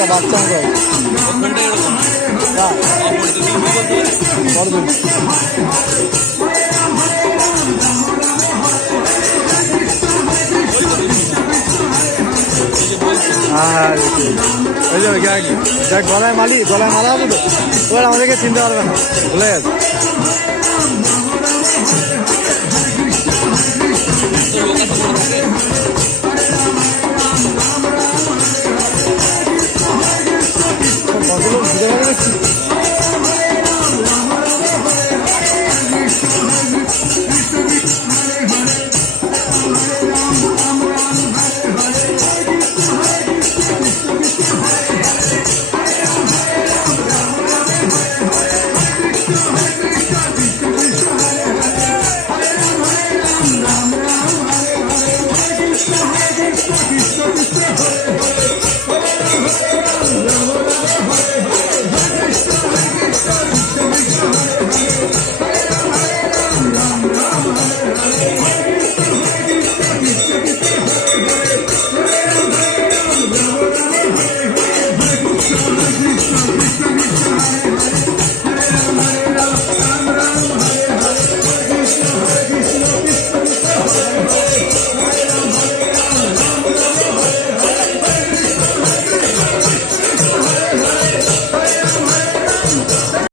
একটা বাচ্চা মতো হ্যাঁ ওই যে দেখ গলায় মালা হবে তো ওরা আমাদেরকে চিনতে পারবে না ভুলে গেছে